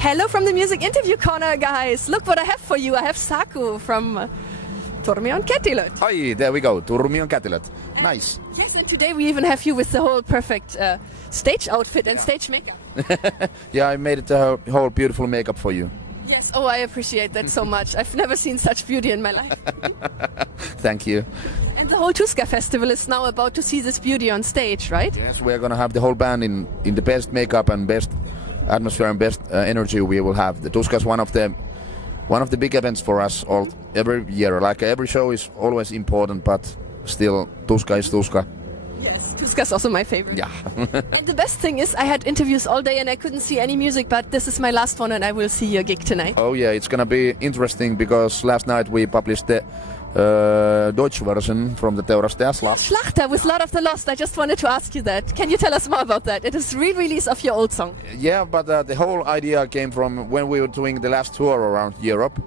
Hello from the Music Interview Corner, guys. Look what I have for you. I have SHAG-U from Turmion TILO. Hi, there we go. Turmion TILO. Nice. Yes, and today we even have you with the whole perfect stage outfit and stage makeup. Yeah, I made it a whole beautiful makeup for you. Yes, oh, I appreciate that so much. I've never seen such beauty in my life. Thank you. And the whole Tuska festival is now about to see this beauty on stage, right? Yes, we're going to have the whole band in the best makeup and best atmosphere and best energy we will have. The Tuska is one of the big events for us every year. Like every show is always important, but still Tuska is Tuska. Yes, Tuska is also my favorite. Yeah. And the best thing is I had interviews all day and I couldn't see any music, but this is my last one and I will see your gig tonight. Oh yeah, it's gonna be interesting because last night we published the Deutsch version from the Teurastaja Schlachter with Lord of the Lost. I just wanted to ask you that. Can you tell us more about that? It is re-release of your old song. Yeah, but the whole idea came from when we were doing the last tour around Europe.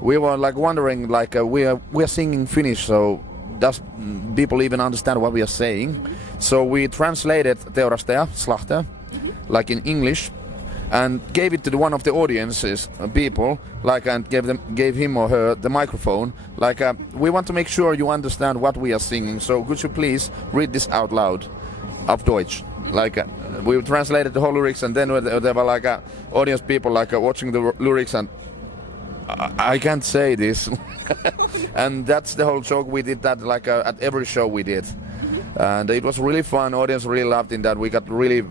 We were like wondering, like we are singing Finnish, so does people even understand what we are saying? Mm-hmm. So we translated Teurastaja, Schlachter, like in English, and gave it to one of the audiences, people, like, and gave him or her the microphone. Like, we want to make sure you understand what we are singing. So could you please read this out loud, auf Deutsch? Like, we translated the whole lyrics, and then there were like audience people like watching the lyrics, and I can't say this. And that's the whole joke. We did that like at every show we did, and it was really fun. Audience really loved in that. We got really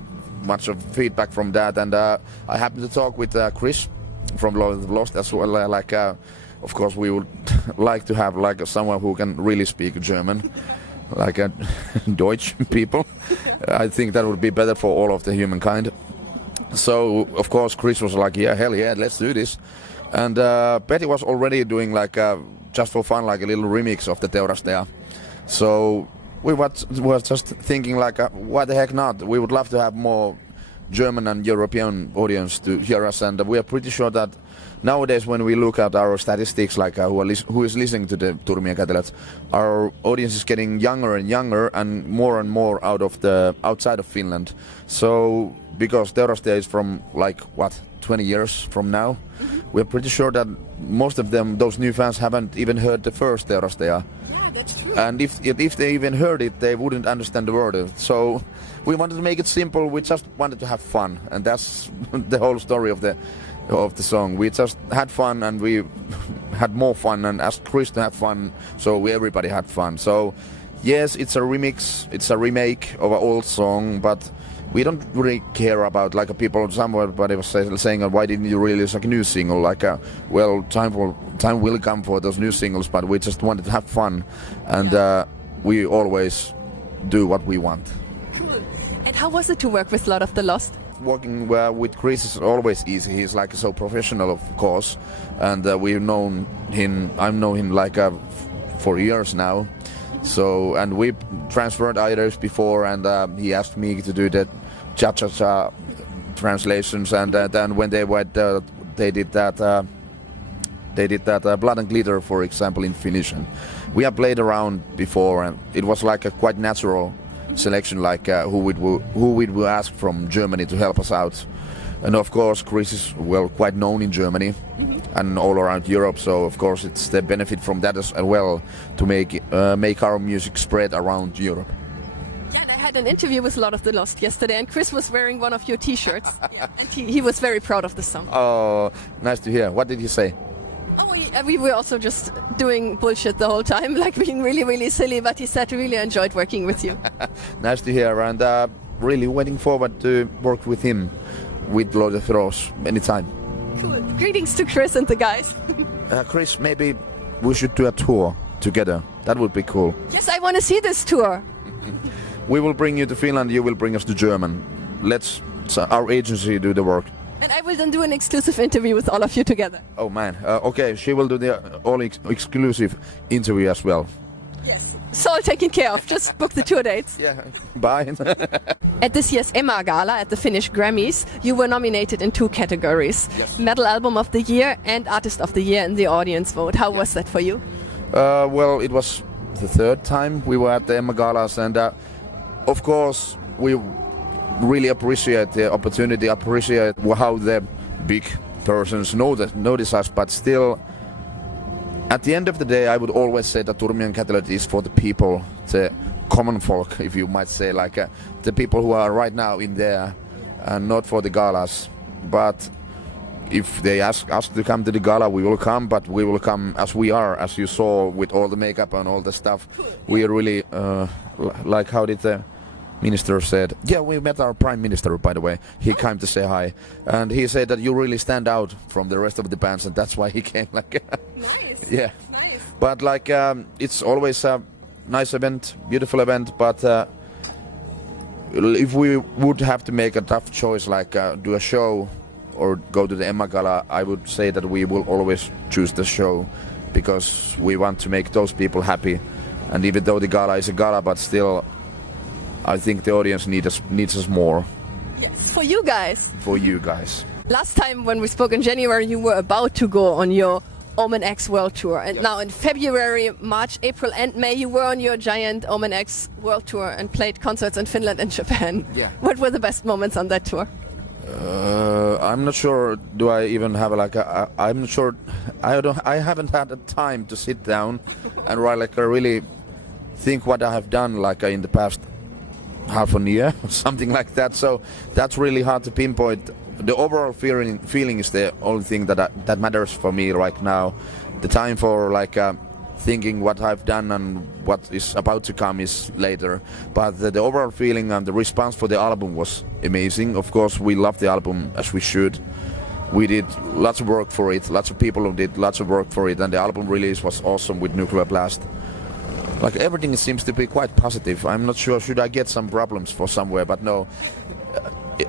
much of feedback from that, and I happened to talk with Chris from Lord of the Lost as well. Of course, we would like to have like someone who can really speak German, like Deutsch people. I think that would be better for all of the humankind. So of course, Chris was like, "Yeah, hell yeah, let's do this." And Betty was already doing like just for fun, like a little remix of the Teurastaja. So we were just thinking like, why the heck not? We would love to have more German and European audience to hear us, and we are pretty sure that nowadays when we look at our statistics, like who is listening to the Turmion TILO, our audience is getting younger and younger and more outside of Finland. So because Teurastaja is from like what 20 years from now, we're pretty sure that most of them, those new fans, haven't even heard the first Teurastaja. Yeah, that's true. And if they even heard it, they wouldn't understand the word. So we wanted to make it simple. We just wanted to have fun, and that's the whole story of the song. We just had fun, and we had more fun, and asked Chris to have fun, so everybody had fun. So yes, it's a remix, it's a remake of an old song, but we don't really care about like people. Somebody was saying, why didn't you release like a new single? Like, well, time will come for those new singles, but we just wanted to have fun, and we always do what we want. Cool. And how was it to work with Lord of the Lost? Working with Chris is always easy. He's like so professional, of course, and we've known him. I've known him like for years now. So, and we transferred ideas before, and he asked me to do the cha-cha-cha translations, and then when they did that Blood and Glitter, for example, in Finnish. And we have played around before, and it was like a quite natural selection, like who we ask from Germany to help us out. And of course, Chris is quite known in Germany and all around Europe. So of course, it's the benefit from that as well to make our music spread around Europe. Yeah, and I had an interview with Lord of the Lost yesterday, and Chris was wearing one of your T-shirts, and he was very proud of the song. Oh, nice to hear. What did he say? Oh, we were also just doing bullshit the whole time, like being really, really silly. But he said he really enjoyed working with you. Nice to hear, and really waiting forward to work with him. With Lord of the Lost anytime. Cool. Greetings to Chris and the guys. Chris, maybe we should do a tour together. That would be cool. Yes, I want to see this tour. We will bring you to Finland, you will bring us to Germany. Let's our agency do the work. And I will then do an exclusive interview with all of you together. Oh man, okay, she will do the all-exclusive interview as well. Yes. It's all taken care of. Just book the tour dates. Yeah, bye. At this year's Emma Gala at the Finnish Grammys, you were nominated in 2 categories. Yes. Metal Album of the Year and Artist of the Year in the audience vote. How was that for you? Well, it was the 3rd time we were at the Emma Galas, and of course we really appreciate the opportunity, appreciate how the big persons notice us, but still, at the end of the day, I would always say that Turmion Catholic is for the people, the common folk, if you might say, like the people who are right now in there, and not for the galas. But if they ask us to come to the gala, we will come, but we will come as we are, as you saw, with all the makeup and all the stuff. We are really, like how did the minister said, yeah, we met our prime minister, by the way. He came to say hi, and he said that you really stand out from the rest of the bands, and that's why he came. Like, Nice. yeah. Nice. But like, it's always a nice event, beautiful event. But if we would have to make a tough choice, like do a show or go to the Emma Gala, I would say that we will always choose the show, because we want to make those people happy. And even though the gala is a gala, but still, I think the audience needs us more. Yes, for you guys. For you guys. Last time when we spoke in January, you were about to go on your Omen X World Tour. And now in February, March, April and May, you were on your giant Omen X World Tour and played concerts in Finland and Japan. Yeah. What were the best moments on that tour? I'm not sure. Do I even have I'm not sure. I haven't had the time to sit down and really think what I have done in the past half a year, something like that. So that's really hard to pinpoint. The overall feeling is the only thing that matters for me right now. The time for thinking what I've done and what is about to come is later. But the overall feeling and the response for the album was amazing. Of course, we love the album as we should. We did lots of work for it. Lots of people did lots of work for it, and the album release was awesome with Nuclear Blast. Like, everything seems to be quite positive. I'm not sure, should I get some problems for somewhere, but no.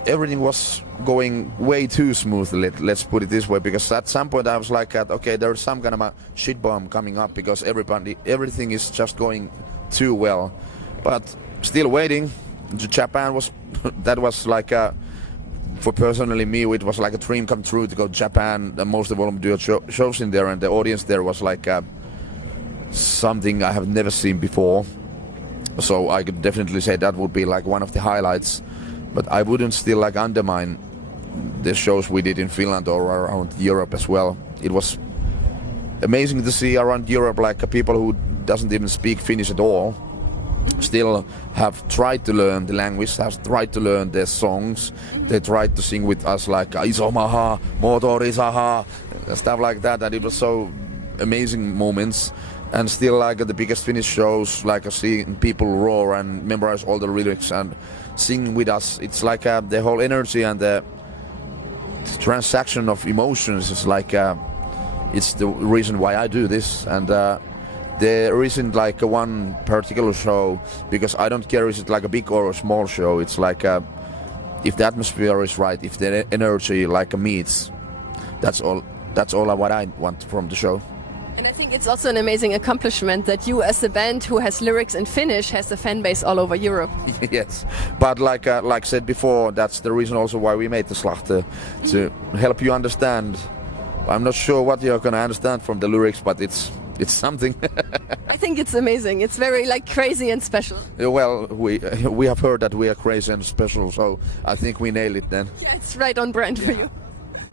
Everything was going way too smoothly, let's put it this way, because at some point I was like, okay, there's some kind of a shit bomb coming up, because everything is just going too well. But still waiting. Japan that was for personally me, it was like a dream come true to go to Japan, and most of all do shows in there, and the audience there was something I have never seen before. So I could definitely say that would be one of the highlights. But I wouldn't still undermine the shows we did in Finland or around Europe as well. It was amazing to see around Europe people who doesn't even speak Finnish at all still have tried to learn the language, have tried to learn their songs. They tried to sing with us Isomaha, Motorisaha, stuff like that, and it was so amazing moments. And still the biggest Finnish shows, seeing people roar and memorize all the lyrics and sing with us. It's the whole energy and the transaction of emotions is it's the reason why I do this. And there isn't one particular show, because I don't care is it a big or a small show. It's if the atmosphere is right, if the energy meets, that's all what I want from the show. And I think it's also an amazing accomplishment that you, as a band who has lyrics in Finnish, has a fan base all over Europe. Yes, but like I said before, that's the reason also why we made the Schlachter, to help you understand. I'm not sure what you're gonna understand from the lyrics, but it's something. I think it's amazing. It's very crazy and special. Well, we have heard that we are crazy and special, so I think we nailed it then. Yeah, it's right on brand for you.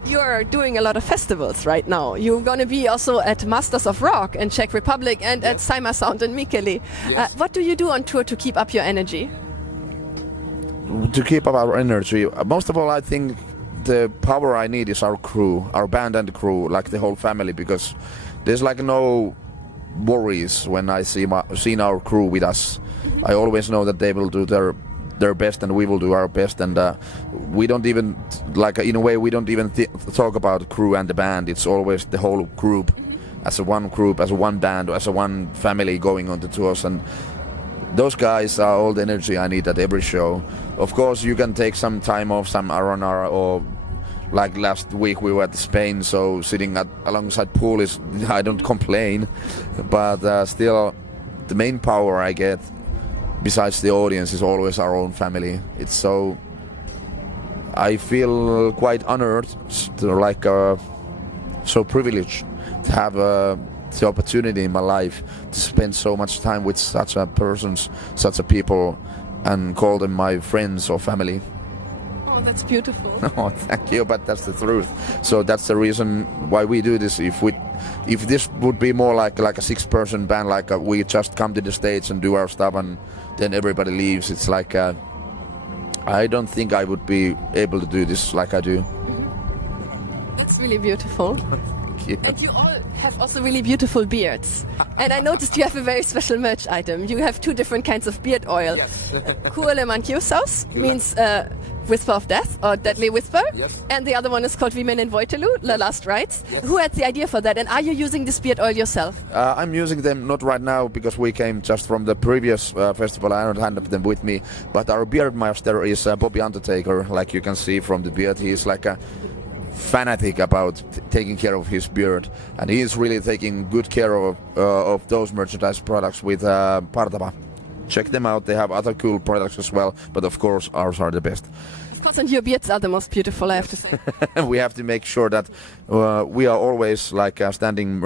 You're doing a lot of festivals right now. You're going to be also at Masters of Rock in Czech Republic and at Sima Sound in Mikkeli. Yes. What do you do on tour to keep up your energy? To keep up our energy, most of all, I think the power I need is our crew, our band and the crew, the whole family, because there's no worries when I see our crew with us. Mm-hmm. I always know that they will do their best and we will do our best, and we don't even in a way we don't even talk about crew and the band. It's always the whole group, as a one group, as a one band, as a one family going on the tours, and those guys are all the energy I need at every show. Of course, you can take some time off, some R&R, or last week we were at Spain, so sitting alongside pool is, I don't complain, but still the main power I get besides the audience is always our own family. It's so, I feel quite honored to so privileged to have the opportunity in my life to spend so much time with such a persons, such a people, and call them my friends or family. Oh, that's beautiful. Oh, thank you, but that's the truth. So that's the reason why we do this. If this would be more like a 6-person band, like we just come to the stage and do our stuff and then everybody leaves, it's like I don't think I would be able to do this like I do. That's really beautiful. Yeah. And you all have also really beautiful beards. And I noticed you have a very special merch item. You have 2 different kinds of beard oil. Yes. Kuole Mankiusaus means Whisper of Death or Deadly Whisper. Yes. And the other one is called Vimen in Voitelu, The Last Rites. Yes. Who had the idea for that? And are you using this beard oil yourself? I'm using them not right now because we came just from the previous festival. I don't have them with me. But our beard master is Bobby Undertaker. Like you can see from the beard, he's like a fanatic about taking care of his beard, and he is really taking good care of those merchandise products with Partapa. Check them out, they have other cool products as well, but of course ours are the best. Of course, and your beards are the most beautiful, I have to say. We have to make sure that we are always like standing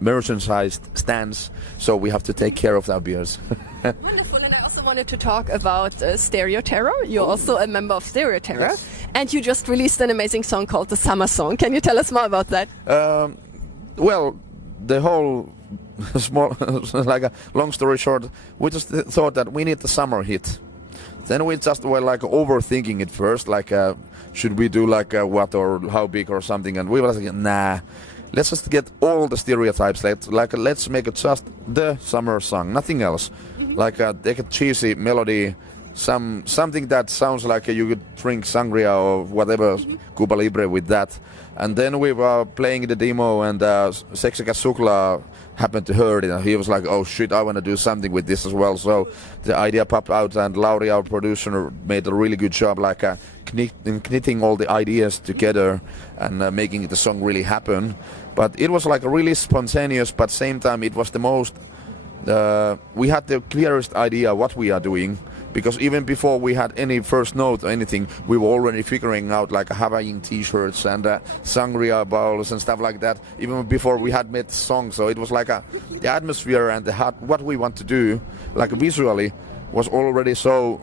merchandise stands, so we have to take care of our beards. Wonderful, and I also wanted to talk about Stereo Terror. You're also a member of Stereo Terror, Yes. and you just released an amazing song called The Summer Song. Can you tell us more about that? Well, the whole small, like a long story short, we just thought that we need the summer hit. Then we just were like overthinking it first, like should we do like what or how big or something, and we were like, nah, let's just get all the stereotypes. Let's make it just the summer song, nothing else. Like take a cheesy melody, something that sounds like you could drink sangria or whatever, Cuba Libre with that. And then we were playing the demo, and Seksikas Sukla happened to hear it, and he was like, oh shit, I want to do something with this as well. So the idea popped out, and Lauri, our producer, made a really good job, like knitting all the ideas together and making the song really happen. But it was like really spontaneous, but same time it was the most we had the clearest idea what we are doing, because even before we had any first note or anything, we were already figuring out like Hawaiian t-shirts and sangria bowls and stuff like that, even before we had made the song. So it was like the atmosphere and what we want to do, like visually, was already so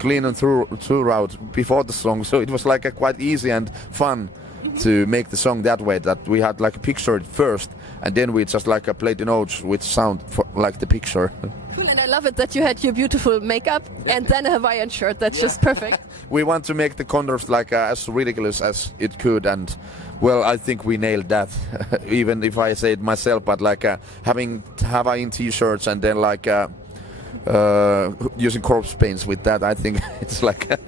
clean and throughout before the song. So it was like quite easy and fun to make the song that way, that we had like pictured first, and then we just like played the notes with sound for like the picture. Cool, and I love it that you had your beautiful makeup and then a Hawaiian shirt. That's just perfect. We want to make the contours like as ridiculous as it could, and well, I think we nailed that. Even if I say it myself, but like having Hawaiian t-shirts and then like using corpse paints with that, I think it's like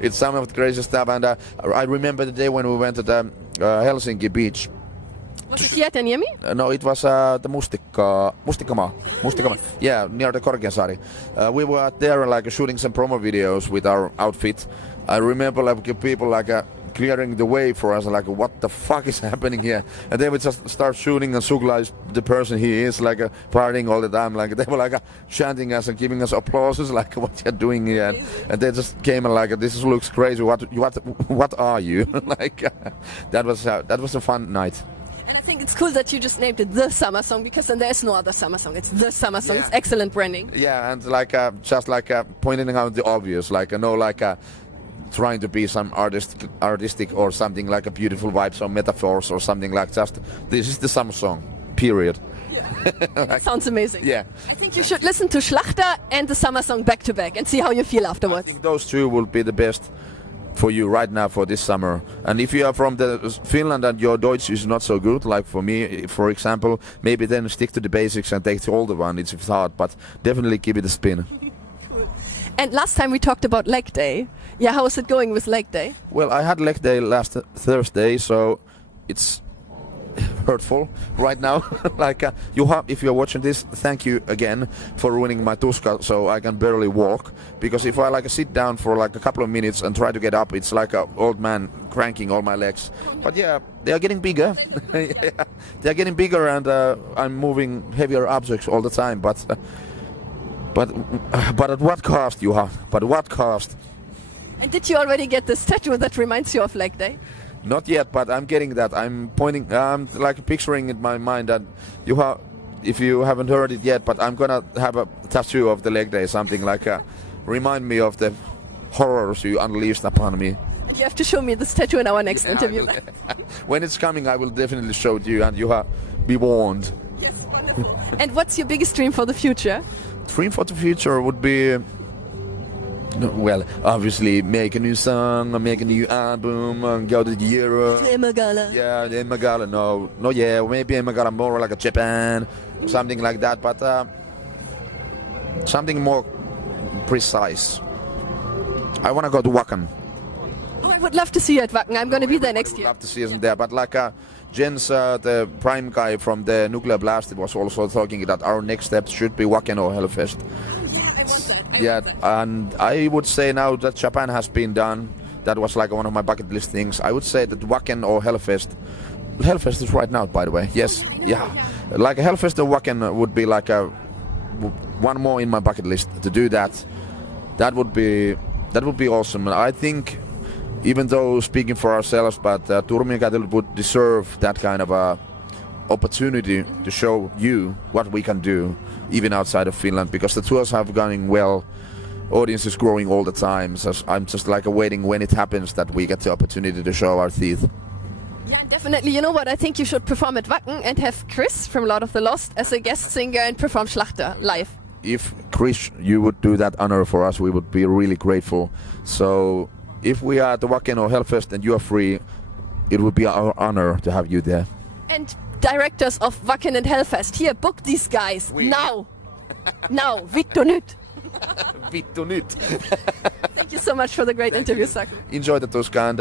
it's some of the crazy stuff. And I remember the day when we went to the Helsinki beach. Was it here at Niemi? No, it was the Mustikama. Yeah, near the Korkeasaari. We were there like shooting some promo videos with our outfit. I remember like people like clearing the way for us, like what the fuck is happening here? And then we just start shooting, and Sukla is the person he is, like partying all the time. Like they were like chanting us and giving us applauses, like what you're doing here. And they just came and like, this looks crazy. What are you? Like that was a fun night. And I think it's cool that you just named it The Summer Song, because then there's no other summer song. It's The Summer Song. Yeah. It's excellent branding. Yeah, and like just like pointing out the obvious, like no like trying to be some artistic or something, like a beautiful vibes or metaphors or something, like just this is the summer song, period. Like, sounds amazing. Yeah. I think you should listen to Schlachter and The Summer Song back to back and see how you feel I afterwards. think those two will be the best for you right now for this summer. And if you are from Finland and your Deutsch is not so good, like for me, for example, maybe then stick to the basics and take the older one. It's hard, but definitely give it a spin. And last time we talked about leg day. Yeah, how is it going with leg day? Well, I had leg day last Thursday, so it's hurtful right now. Like Juha, if you're watching this, thank you again for ruining my Tuska, so I can barely walk. Because if I like sit down for like a couple of minutes and try to get up, it's like an old man cranking all my legs. But yeah, they are getting bigger. Yeah, they are getting bigger, and I'm moving heavier objects all the time. But at what cost, Juha? But what cost? And did you already get this tattoo that reminds you of leg day? Not yet, but I'm getting that. I'm pointing, like picturing in my mind that Juha, if you haven't heard it yet, but I'm gonna have a tattoo of the leg day, something like remind me of the horrors you unleashed upon me. You have to show me this tattoo in our next Yeah, I interview. will. When it's coming, I will definitely show it you, and you be warned. Yes, wonderful. And what's your biggest dream for the future? Dream for the future would be, well, obviously make a new song, make a new album, and go to the Europe. Yeah, the Magala. No, yeah, maybe Magala more like a Japan, something like that, but something more precise. I want to go to Wacken. Oh, I would love to see you at Wacken. I'm going to be there next year. Love to see us in there, but like Jens, the prime guy from the Nuclear Blast, was also talking that our next steps should be Wacken or Hellfest. I want that. Yeah, and I would say now that Japan has been done, that was like one of my bucket list things. I would say that Wacken or Hellfest. Hellfest is right now, by the way. Yes, yeah. Like Hellfest or Wacken would be like one more in my bucket list to do that. That would be awesome. I think, even though speaking for ourselves, but Turmion would deserve that kind of a opportunity to show you what we can do, even outside of Finland, because the tours have gone well. Audience is growing all the time, so I'm just like waiting when it happens that we get the opportunity to show our teeth. Yeah, definitely. You know what? I think you should perform at Wacken and have Chris from Lord of the Lost as a guest singer and perform Schlachter live. If Chris, you would do that honor for us, we would be really grateful. So if we are at the Wacken or Hellfest and you are free, it would be our honor to have you there. And directors of Wacken and Hellfest, here, book these guys now. Now, Victor Nyt. Vittu nyt. Thank you so much for the great interview, SHAG-U. Enjoy the Tuska, and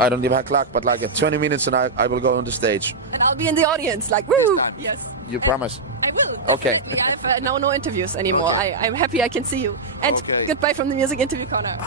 I don't even have clock, but like 20 minutes and I will go on the stage. And I'll be in the audience, like, woo! time. Yes. You promise? I will. Okay. Definitely. I have now no interviews anymore. Okay. I'm happy I can see you. And Okay. goodbye from the Music Interview Corner.